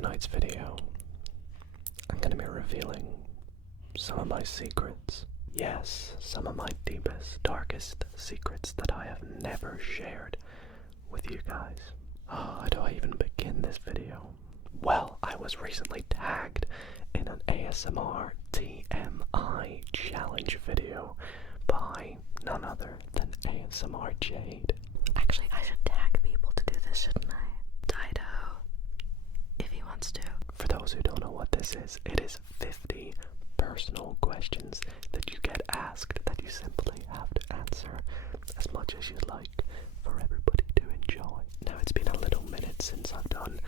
tonight's video, I'm going to be revealing some of my secrets. Yes, some of my deepest, darkest secrets that I have never shared with you guys. How do I even begin this video? Well, I was recently tagged in an ASMR TMI challenge video by none other than ASMR Jade. Actually, I should tag people to do this, shouldn't I? Dido, if he wants to. For those who don't know what this is, it is 50 personal questions that you get asked that you simply have to answer as much as you'd like for everybody to enjoy. Now, it's been a little minute since I've done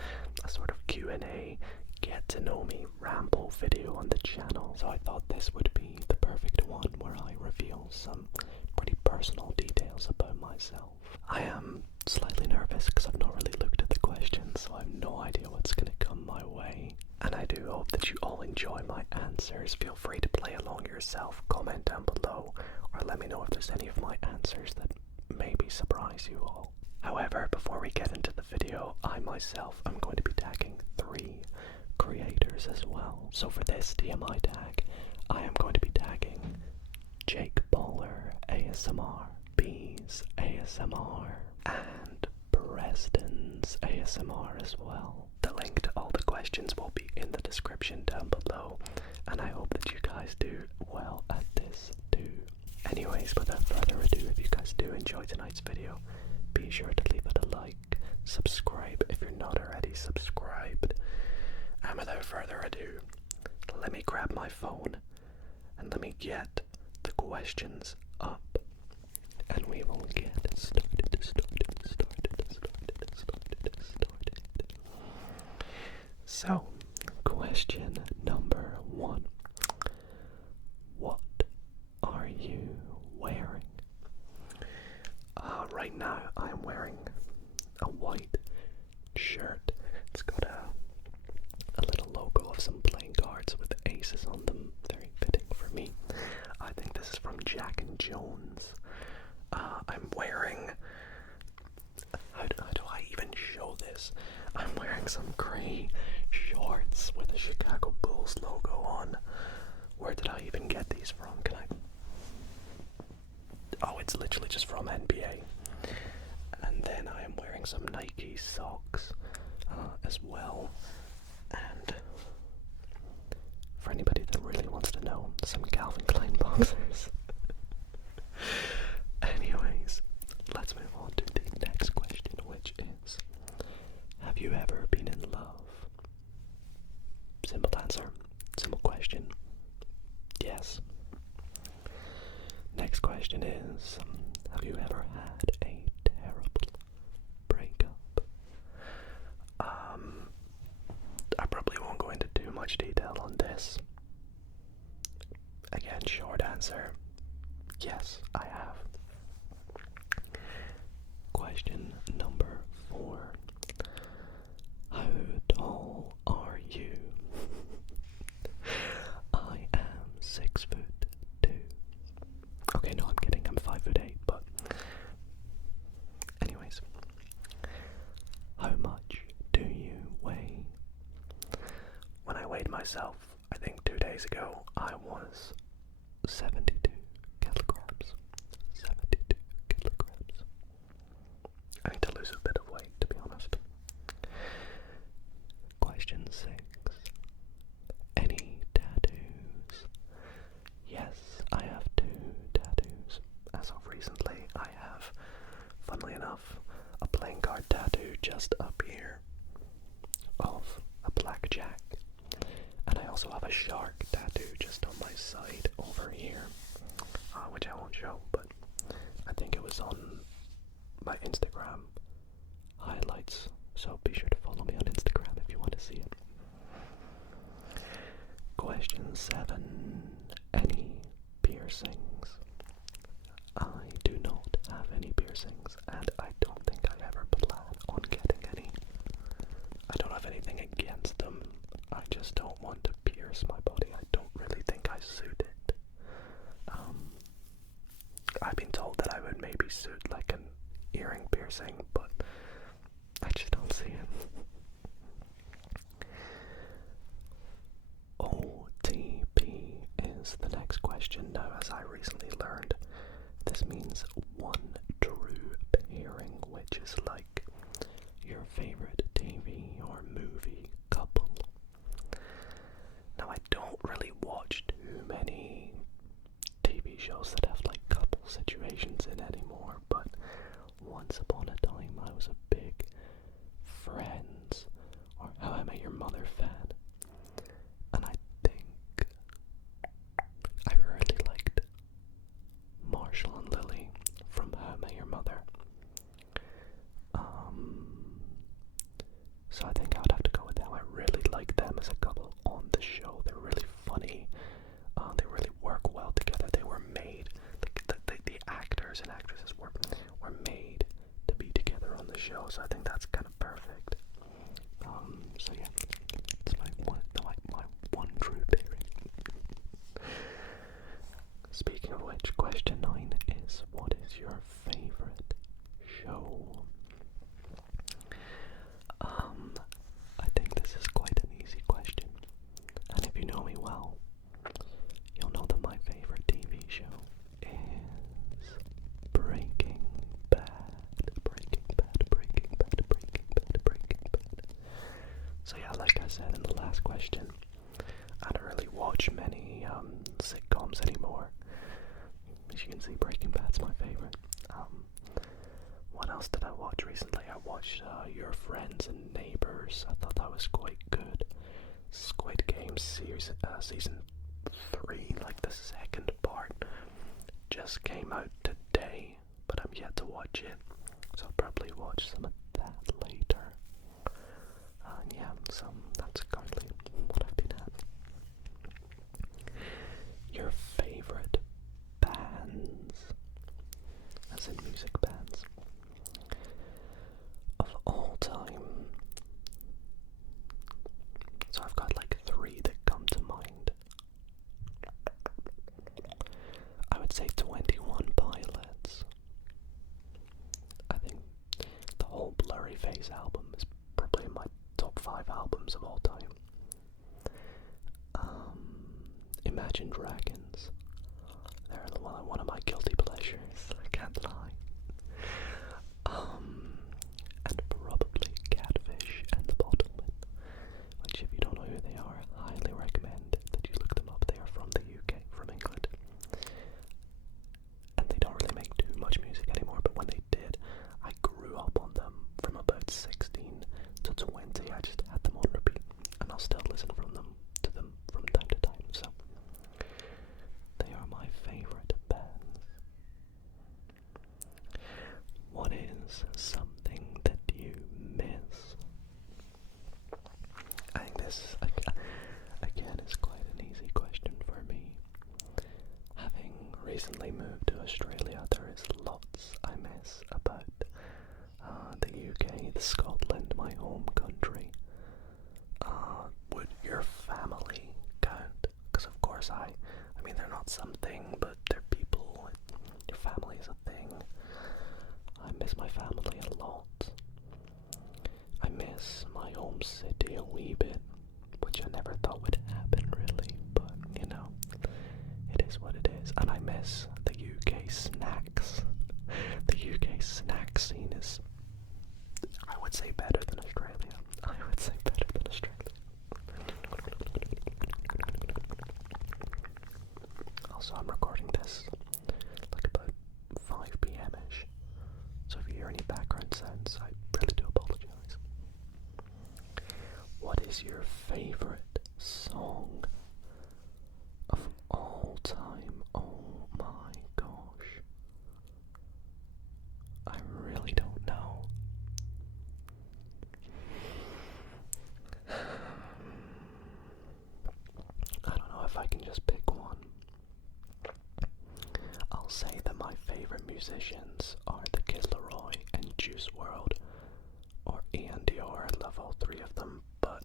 a sort of Q&A, get to know me ramble video on the channel, so I thought this would be the perfect one where I reveal some pretty personal details about myself. I am slightly nervous because I've not really looked at the questions, so I have no idea what's going to come my way. And I do hope that you all enjoy my answers. Feel free to play along yourself, comment down below, or let me know if there's any of my answers that maybe surprise you all. However, before we get into the video, I myself am going to be tagging 3 creators as well. So for this TMI tag, I am going to be tagging Jake Baller ASMR, Bees ASMR, and Preston's ASMR as well. The link to all the questions will be in the description down below, and I hope that you guys do well at this too. Anyways, without further ado, if you guys do enjoy tonight's video, be sure to leave it a like, subscribe if you're not already subscribed, and without further ado, let me grab my phone and let me get the questions up, and we will get started. So, question number 1. What are you wearing? Right now I'm wearing a white shirt. It's got a little logo of some playing cards with aces on them. Very fitting for me. I think this is from Jack and Jones. I'm wearing... How do I even show this? I'm wearing some grey shorts with a Chicago Bulls logo on. Where did I even get these from? Can I... Oh, it's literally just from NBA. And then I am wearing some Nike socks as well. And for anybody that really wants to know, some Calvin Klein boxers. Anyways, let's move on to the next question, which is, have you ever been in love? Simple answer, simple question, yes. Next question is, have you ever had a terrible breakup? I probably won't go into too much detail on this. Again, short answer, yes, I have. Question number 4. How tall are you? I am 6'2". Okay, no, I'm kidding. I'm 5'8", but anyways. How much do you weigh? When I weighed myself, I think 2 days ago, I was 72 kilograms. 72 kilograms. I need to lose a bit of weight, to be honest. Question 6. Any tattoos? Yes, I have 2 tattoos. As of recently, I have, funnily enough, a playing card tattoo just up here of a blackjack. And I also have a shark tattoo just on my side over here, which I won't show, but I think it was on my Instagram highlights, so be sure to follow me on Instagram if you want to see it. Question 7. Any piercings? I do not have any piercings, and I don't think I ever plan on getting any. I don't have anything against them, I just don't want to pierce my body. I don't really think I suit it. I've been told that I would maybe suit like an earring piercing, but I just don't see it. is the next question. Now, as I recently learned, this means one true pairing, which is like your favorite TV or movie couple. Now, I don't really watch too many TV shows that have like couple situations in anymore, but once upon a time I was a big Friends or How I Met Your Mother fan, and I think I really liked Marshall and Lily from How I Met Your Mother. So I think I would have to go with them. I really like them as a couple on the show. They're really funny. They really work well together. They were made, the actors and actresses were made to be together on the show. So I think that's kind of perfect. So yeah, it's my one true pairing. Speaking of which, question 9 is, what is your favorite show? I think this is quite an easy question, and if you know me well, you'll know that my favorite TV show is Breaking Bad. So yeah, like I said in the last question, I don't really watch many sitcoms anymore. As you can see, Breaking Bad's my favorite. What else did I watch recently? I watched Your Friends and Neighbors. I thought that was quite good. Squid Game season 3, like the second part, just came out today, but I'm yet to watch it, so I'll probably watch some of that later. Yeah, so that's currently what I've been at. Your favorite bands, as in music bands, of all time? So I've got like 3 that come to mind. I would say 21 Pilots. I think the whole Blurry Face album is probably in my top 5 albums of all time. Imagine Dragons. They're one of my guilty pleasures, I can't lie. And probably Catfish and the Bottlemen, which, if you don't know who they are, I highly recommend that you look them up. They are from the UK, from England. And they don't really make too much music anymore, but when they did, I grew up on them from about 16 to 20. I just had them on repeat, and I'll still listen to them from time to time, so they are my favorite bands. What is something that you miss? I think this, again, is quite an easy question for me. Having recently moved to Australia, there is lots I miss about the UK, Scotland, my home country. Would your family count? Because of course I mean, they're not something, but they're people. Your family is a thing. I miss my family a lot. I miss my home city a wee bit, which I never thought would happen really, but you know, it is what it is. And I miss the UK snacks. The UK snack scene is, I would say, better than Australia. I would say better than Australia. Also, I'm recording this like about 5 p.m.ish, so if you hear any background sounds, I really do apologize. What is your favorite song of all time? Oh my gosh, I really don't know. I don't know if I can just pick one. I'll say that my favorite musicians are the Kid Laroi and Juice WRLD, or Ian Dior. I love all 3 of them, but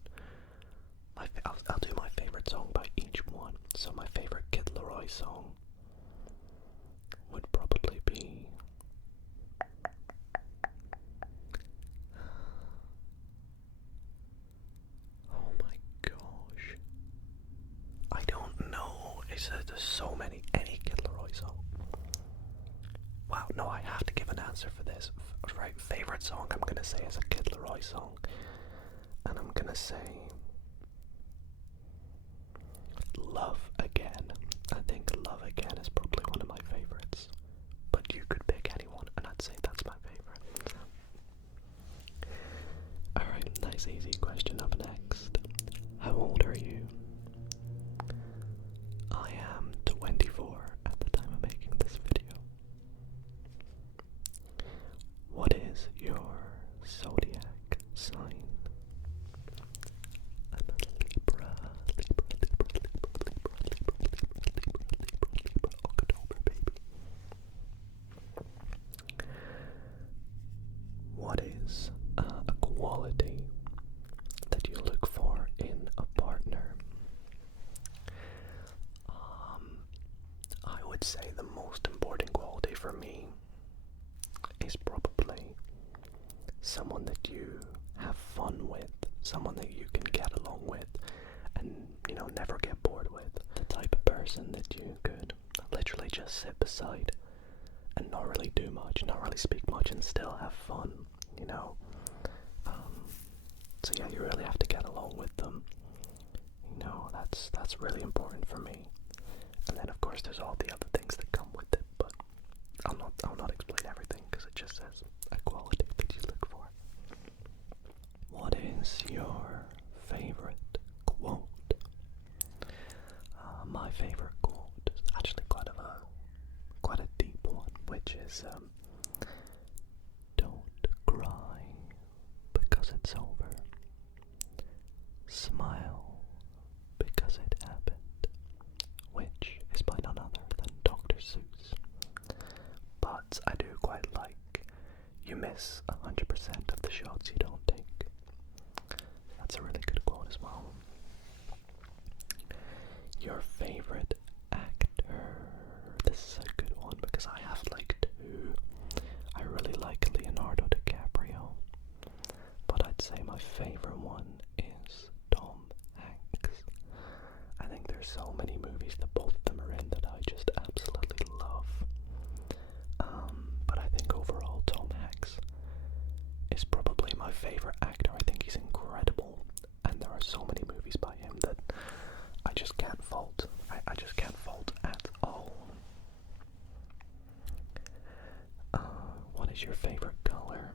I'll do my favorite song by each one. So my favorite Kid Laroi song would probably be oh my gosh, I don't know. Is it there's so many. Any Kid Laroi song. Wow, no, I have to give an answer for this. Right, favorite song I'm gonna say is a Kid Laroi song. And I'm gonna say Love Again. I think Love Again is probably one of my favorites. But you could pick anyone, and I'd say that's my favorite. Alright, nice easy question up next. How old are you? I am 24 at the time of making this video. What is your zodiac sign? I'm a Libra, October, baby. What is a quality that you look for in a partner? I would say the most important quality for me is probably someone that you have fun with, someone that you can get along with, and, you know, never get bored with. The type of person that you could literally just sit beside and not really do much, not really speak much, and still have fun, you know. So yeah, you really have to get along with them. You know, that's really important for me. And then of course there's all the other things that come with it, but I'll not explain everything because it just says a quality that you look for. What is your favorite quote? My favorite quote is actually quite a deep one, which is don't cry because it's over. Smile because it happened, which is by none other than Dr. Seuss. But I do quite like, you miss 100% of the shots you don't take. That's a really good quote as well. Your favorite actor? This is a good one because I have like two. I really like Leonardo DiCaprio, but I'd say my favorite one is Tom Hanks. I think there's so many movies that both of them are in that I just absolutely love. But I think overall Tom Hanks is probably my favorite actor. I think he's incredible, and there are so many movies by him that I just can't fault. I just can't fault at all. What is your favorite color?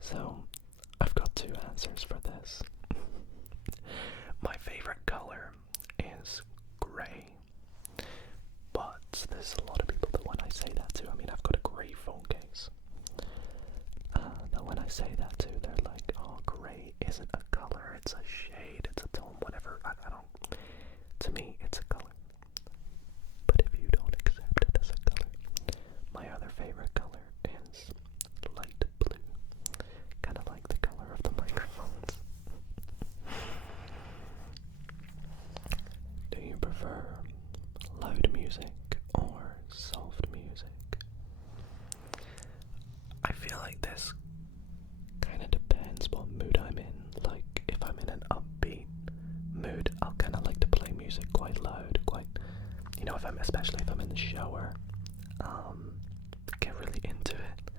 So, I've got two answers for this. My favorite color is grey, but there's a lot of people that when I say that to, I mean, I've got a grey phone case, that when I say that to, they're like, oh, grey isn't a color, it's a shade, it's a tone, whatever. I don't, to me, it's a color. But if you don't accept it as a color, my other favorite color is light blue, kind of like the color of the microphones. Do you prefer loud music or soft music? I feel like this kind of depends what mood I'm in. Like, if I'm in an upbeat mood, I'll kind of like to play music quite loud, quite, you know, especially if I'm in the shower, get really into it.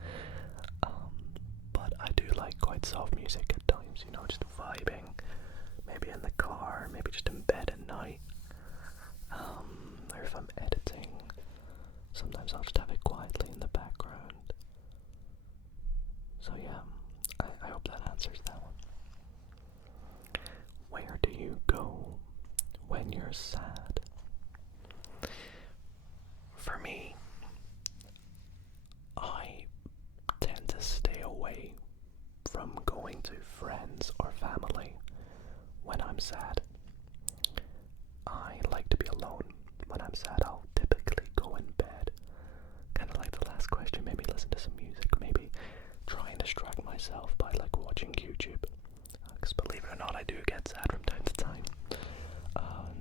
But I do like quite soft music at times, you know, just vibing, maybe in the car, maybe just in bed at night, or if I'm editing, sometimes I'll just have it quietly in the background. So yeah, I hope that answers that one. Where do you go when you're sad? For me, I tend to stay away from going to friends or family when I'm sad. I like to be alone when I'm sad. I'll typically go in bed, kind of like the last question, maybe listen to some music, maybe try and distract myself by like watching YouTube. Because believe it or not, I do get sad from time to time.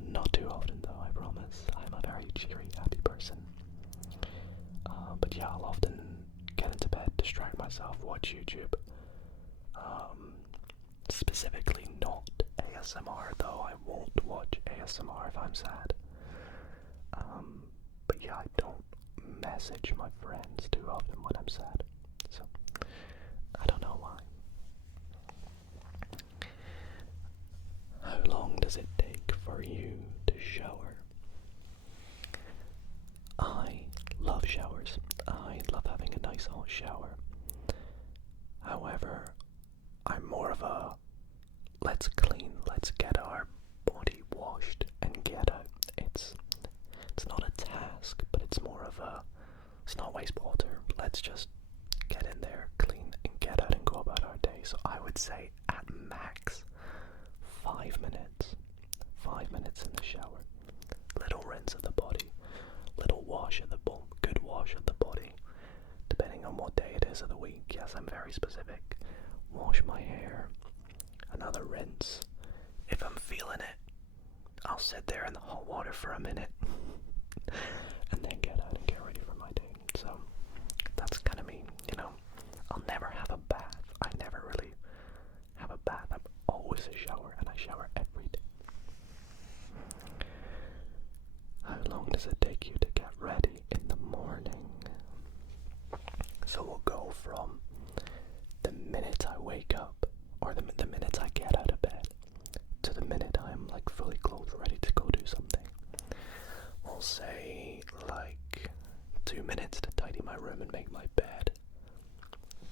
Not too often though, I promise. I'm a very cheery, happy person. But yeah, I'll often get into bed, distract myself, watch YouTube. Specifically not ASMR though. I won't watch ASMR if I'm sad. But yeah, I don't message my friends too often when I'm sad, so I don't know why. How long does it take for you to shower? I love showers. I love having a nice hot shower. However, I'm more of a let's clean, let's get our body washed and get out. It's not a task, but it's more of a, it's not wastewater. Let's just get in there, clean, and get out and go about our day. So I would say at max 5 minutes. 5 minutes in the shower. Little rinse of the body. Little wash of the good wash of the body. Depending on what day it is of the week. Yes, I'm very specific. Wash my hair. Another rinse. If I'm feeling it, I'll sit there in the hot water for a minute. And then get out and get ready for my day. So that's kind of me, you know. I'll never have a bath. I never really have a bath. I'm always a shower, and I shower every day. How long does it take you to get ready in the morning? So we'll go from the minute I wake up, or the minute I get out of bed, to the minute I'm like fully clothed, ready to go do something. We'll say like 2 minutes to tidy my room and make my bed,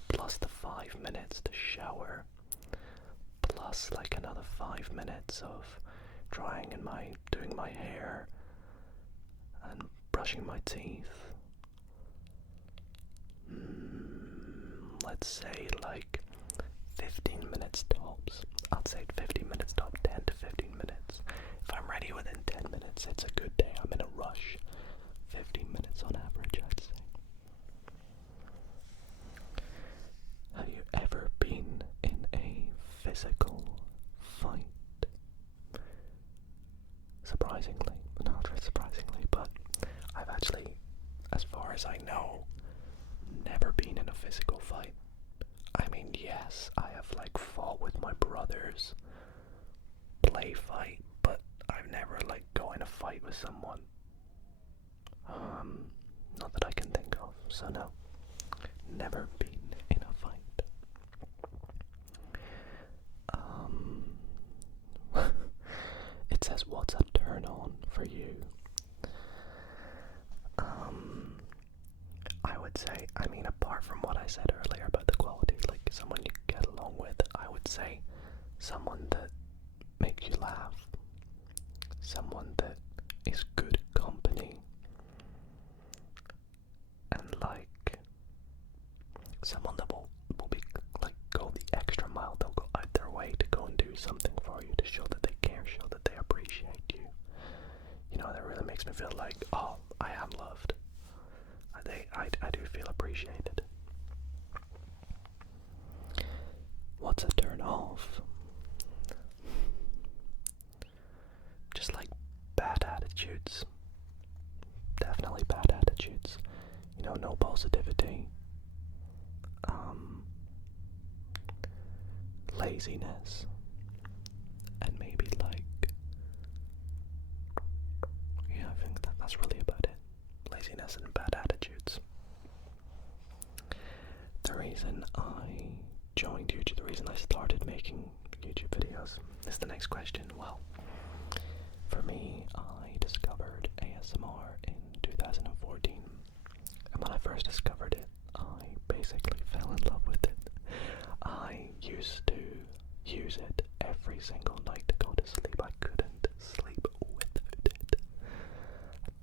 plus the 5 minutes to shower, plus like another 5 minutes of drying and doing my hair and brushing my teeth. Let's say like 15 minutes tops. I'd say 15 minutes top, 10 to 15 minutes. If I'm ready within 10 minutes, it's a good day. I'm in a rush. 15 minutes on average, I'd say. Have you ever been in a physical fight? Surprisingly, not surprisingly, but I've actually, as far as I know, never been in a physical fight. I mean, yes, I have like fought with my brothers, play fight, but I've never like go in a fight with someone. Not that I can think of, so no, never been in a fight. It says, what's a turn on for you? I would say, I mean, apart from what I said earlier about the quality, like someone you get along with, I would say someone that makes you laugh, someone that is good company, and like someone that will be like go the extra mile. They'll go out their way to go and do something for you, to show that they care, show that they appreciate you. You know, that really makes me feel like, oh, I am loved. I do feel appreciated. What's a turn off? Just like bad attitudes. Definitely bad attitudes. You know, no positivity. Laziness. And maybe like, yeah, I think that's really about it. Laziness and bad attitudes. The reason I joined YouTube, the reason I started making YouTube videos is the next question. Well, for me, I discovered ASMR in 2014, and when I first discovered it, I basically fell in love with it. I used to use it every single night to go to sleep. I couldn't sleep without it.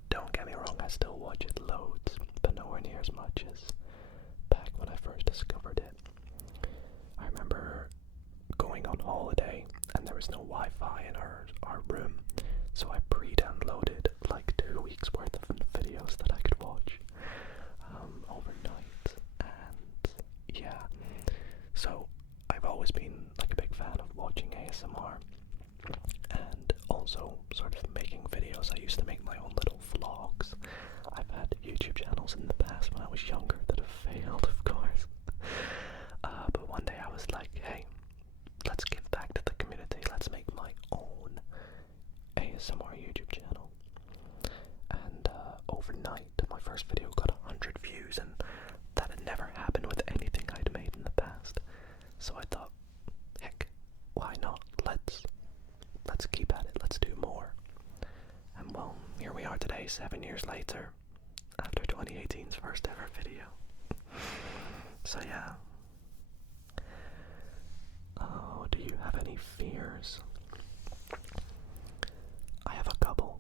Don't get me wrong, I still watch it loads, but nowhere near as much as back when I first discovered it. I remember going on holiday and there was no Wi-Fi in our room, so I pre-downloaded like 2 weeks worth of videos that I could watch overnight. And yeah, so I've always been like a big fan of watching ASMR and also sort of making videos. I used to make my own little vlogs. I've had YouTube channels in the past when I was younger that have failed, of course. But one day I was like, hey, let's give back to the community. Let's make my own ASMR YouTube channel. And 7 years later, after 2018's first ever video. So yeah. Oh, do you have any fears? I have a couple.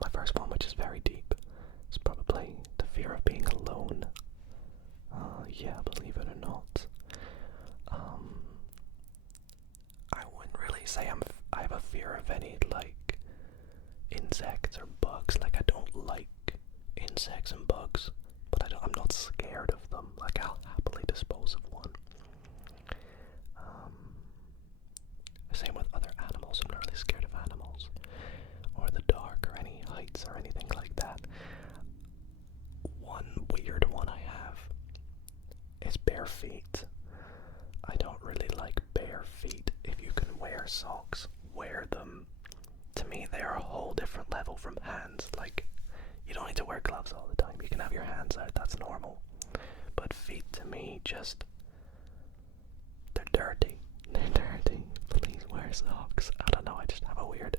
My first one, which is very deep, is probably the fear of being alone. Yeah, believe it or not. I wouldn't really say I have a fear of any, like, insects or bugs. Like, I don't like insects and bugs, but I'm not scared of them. Like, I'll happily dispose of one. Same with other animals. I'm not really scared of animals, or the dark, or any heights, or anything like that. One weird one I have is bare feet. I don't really like bare feet. If you can wear socks, wear them. To me, they are a whole different level from hands. Like, you don't need to wear gloves all the time. You can have your hands out, that's normal. But feet, to me, just, they're dirty. They're dirty. Please wear socks. I don't know, I just have a weird,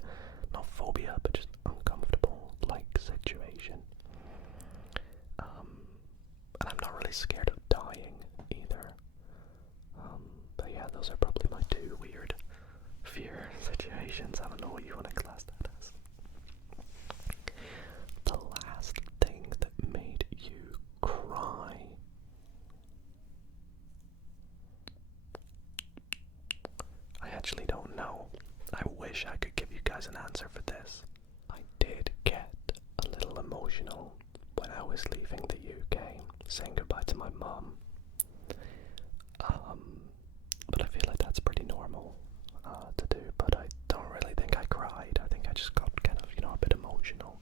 not phobia, but just uncomfortable, like, situation. And I'm not really scared of dying, either. But yeah, those are probably my two weird fear situations. I don't know what you want to class that as. The last thing that made you cry. I actually don't know. I wish I could give you guys an answer for this. I did get a little emotional when I was leaving the UK, saying goodbye to my mum. But I feel like that's pretty normal to do, but I don't really think I cried. I think I just got kind of, a bit emotional.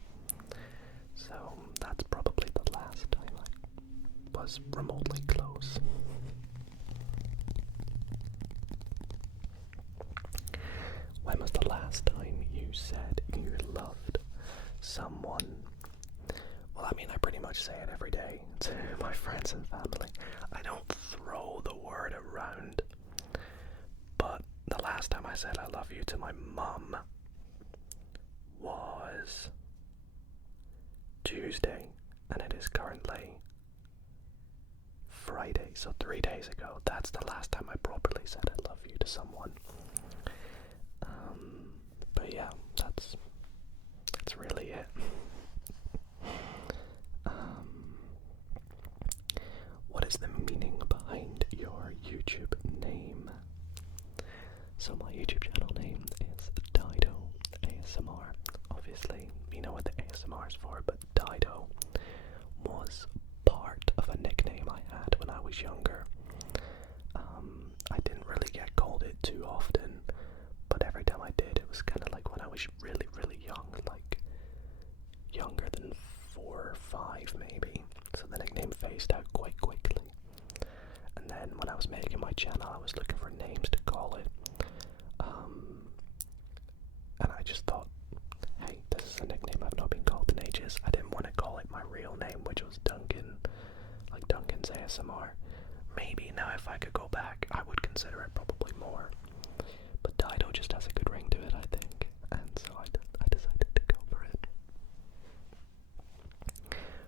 So that's probably the last time I was remotely close. When was the last time you said you loved someone? Well, I mean, I pretty much say it every day to my friends and family. I don't throw the word around. But the last time I said I love you to my mum was Tuesday, and it is currently Friday, so 3 days ago. That's the last time I properly said I love you to someone. But yeah, that's really it. What is the meaning behind your YouTube name? So my YouTube channel name is Dido ASMR. Obviously, you know what the ASMR is for, but Dido was part of a nickname I had when I was younger. I didn't really get called it too often, but every time I did, it was kind of like when I was really, really young, like younger than 4 or 5 maybe. So the nickname phased out quite quickly. And then when I was making my channel, I was looking for names to call it. And I just thought, hey, this is a nickname I've not been called in ages. I didn't want to call it my real name, which was Duncan, like Duncan's ASMR. Maybe now if I could go back, I would consider it probably more. But Dido just has a good ring to it, I think. And so I decided to go for it.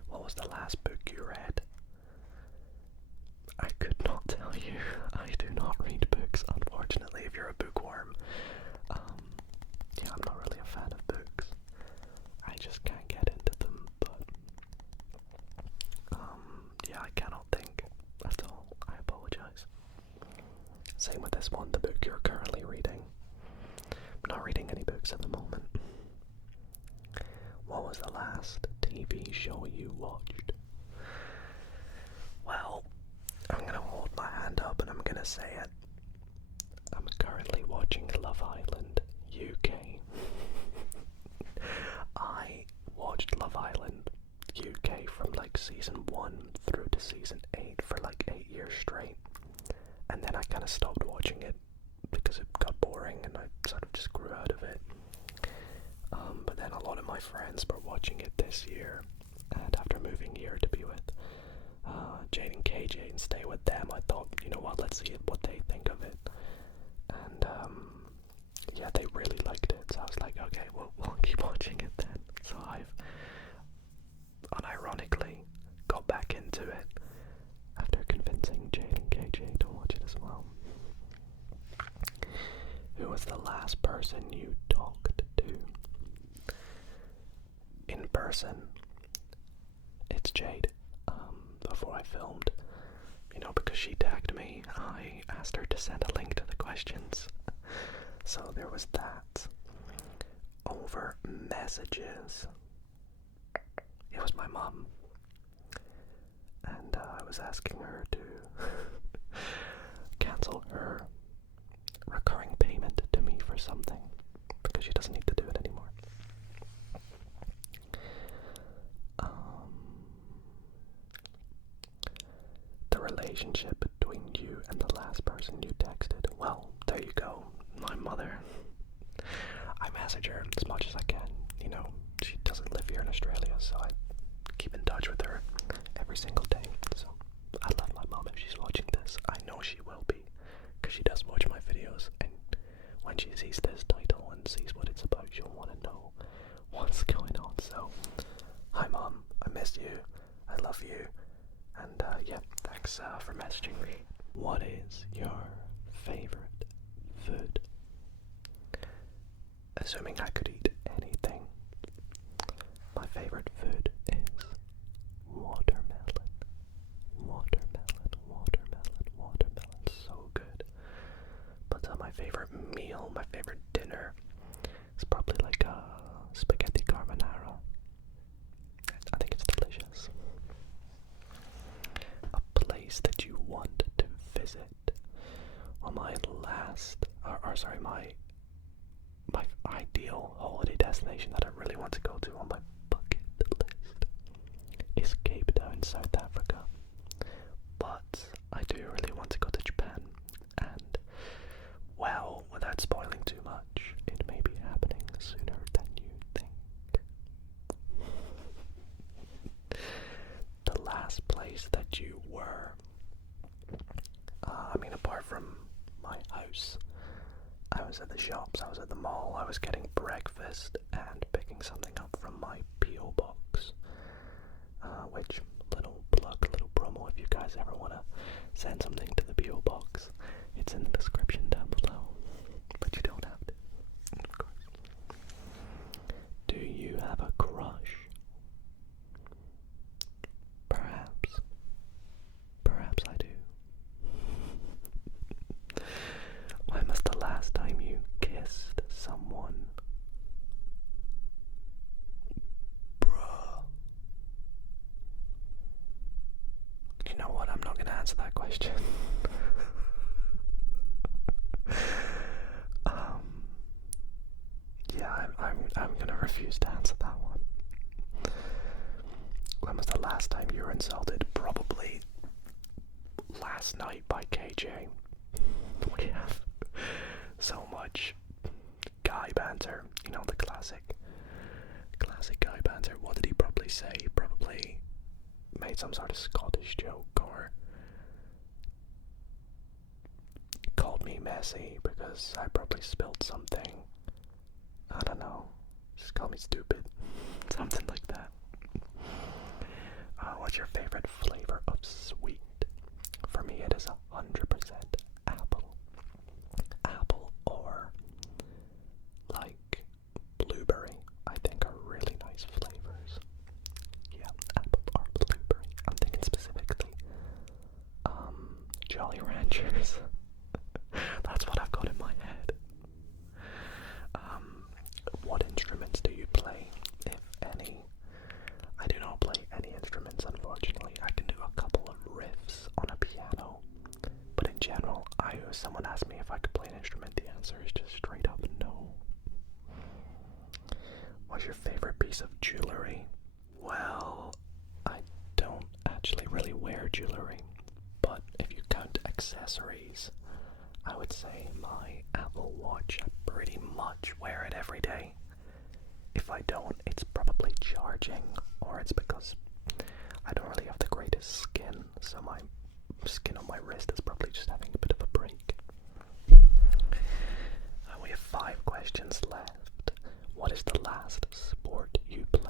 What was the last book you read? I could not tell you. I do not read books, unfortunately. If you're a bookworm, yeah, I'm not really a fan of books. I just can't get into them. But yeah, I cannot think at all. I apologize. Same with this one, the book you're currently reading. I'm not reading any books at the moment. What was the last TV show you watched? Well, I'm gonna hold my hand up and I'm gonna say it. I'm currently watching Love Island UK. I watched Love Island UK from like season 1 through to season 8 for like 8 years straight. And then I kind of stopped watching it because it got boring and I sort of just grew out of it. But then a lot of my friends were watching it this year, and after moving here to be with Jade and KJ and stay with them, I thought, you know what, let's see what they think of it. And yeah, they really liked it, so I was like, okay, we'll keep watching it then. So I've unironically got back into it after convincing Jade and KJ to watch it as well. Who was the last person you talked to? In person, it's Jade. Before I filmed, because she tagged me, I asked her to send a link to the questions. So there was that. Over messages, it was my mom, and I was asking her to cancel her recurring payment to me for something because she doesn't need to do it anymore. The relationship between you and the last person you texted. Well, there you go. My mother. I message her as much as I can. She doesn't live here in Australia, so I keep in touch with her every single day. So I love my mom. If she's watching this, I know she will be, because she does watch my videos, and when she sees this title and sees what it's about, she'll want to know what's going on. So, hi Mom, I miss you, I love you, and yeah, thanks for messaging me. What is your favorite food? Assuming I could eat anything, my favorite food is watermelon. Watermelon, watermelon, watermelon. So good. But my favorite meal, my favorite dinner, is probably like a spaghetti carbonara. I think it's delicious. A place that you want to visit. Well, my ideal holiday destination that I really want to go to on my bucket list is Cape Town, South Africa. But I do really want to go to Japan, and well, without spoiling too much, it may be happening sooner than you think. The last place that you were, apart from my house, I was at the shops, I was at the mall, I was getting breakfast and picking something up from my P.O. box, which, little plug, little promo, if you guys ever want to send something to the P.O. box, it's in the description down below, but you don't have to, of course. Do you have a crush? Perhaps I do. When was the last time you kissed someone? Bruh. You know what? I'm not gonna answer that question. Yeah, I'm gonna refuse to answer that one. When was the last time you were insulted? Probably last night by KJ. We have so much guy banter, the classic guy banter. What did he probably say? He probably made some sort of Scottish joke, or called me messy because I probably spilled something. I don't know, just call me stupid, something like that. What's your favorite flavor of sweet? For me, it is 100% apple. Apple or like blueberry, I think, are really nice flavors. Yeah, apple or blueberry. I'm thinking specifically Jolly Ranchers. That's what I've got in my head. What instruments do you play, if any? I do not play any instruments, unfortunately. I can do a couple of riffs on a piano, but in general, if someone asks me if I could play an instrument, the answer is just straight up no. What's your favorite piece of jewelry? Well, I don't actually really wear jewelry, but if you count accessories, I would say my Apple Watch. I pretty much wear it every day. If I don't, it's probably charging, or it's because I don't really have the greatest skin, so my skin on my wrist is probably just having a bit of a break. We have 5 questions left. What is the last sport you played?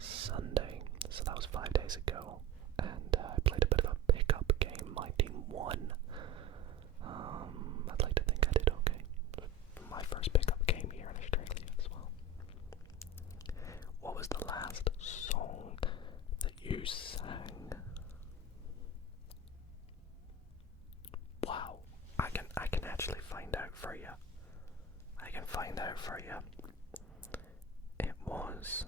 Sunday, so that was 5 days ago, and I played a bit of a pickup game. My team won. I'd like to think I did okay. My first pickup game here in Australia as well. What was the last song that you sang? Wow, I can actually find out for you. I can find out for you. It was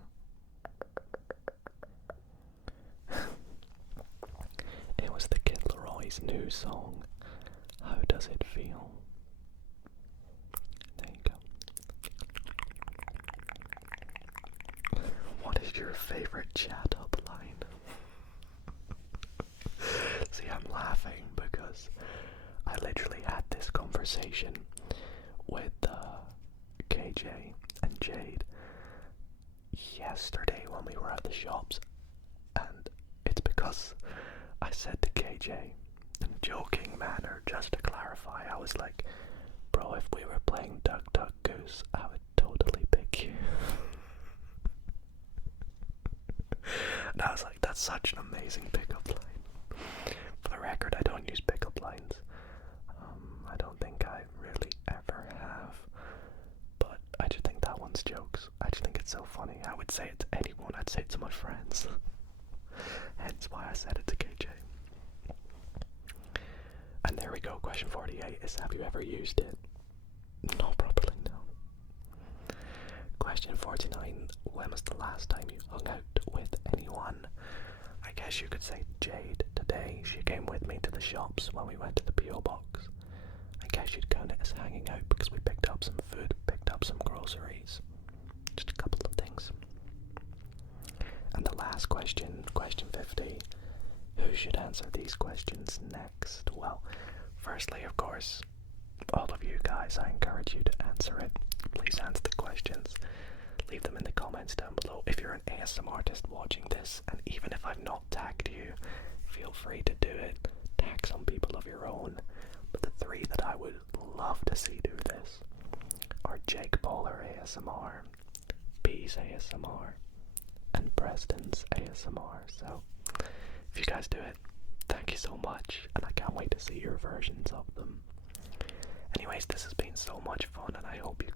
it was the Kid Leroy's new song, How Does It Feel? There you go. What is your favorite chat up line? See, I'm laughing because I literally had this conversation with KJ and Jade yesterday when we were at the shops, and it's because I said to KJ in a joking manner, just to clarify, I was like, bro, if we were playing Duck Duck Goose, I would totally pick you. And I was like, that's such an amazing pickup line. For the record, I don't use pickup lines. I don't think I really ever have. But I just think that one's jokes. I just think it's so funny. I would say it to anyone. I'd say it to my friends. Hence why I said it to KJ. And there we go. Question 48 is, have you ever used it? Not properly, no. Question 49. When was the last time you hung out with anyone? I guess you could say Jade today. She came with me to the shops when we went to the P.O. box. I guess you'd count it as hanging out because we picked up some food, picked up some groceries. Just a couple of things. And the last question, question 50. Who should answer these questions next? Well, firstly, of course, all of you guys, I encourage you to answer it. Please answer the questions. Leave them in the comments down below. If you're an ASMR artist watching this, and even if I've not tagged you, feel free to do it. Tag some people of your own. But the three that I would love to see do this are Jake Bowler ASMR, B's ASMR, and Preston's ASMR. So if you guys do it, thank you so much, and I can't wait to see your versions of them. Anyways, this has been so much fun, and I hope you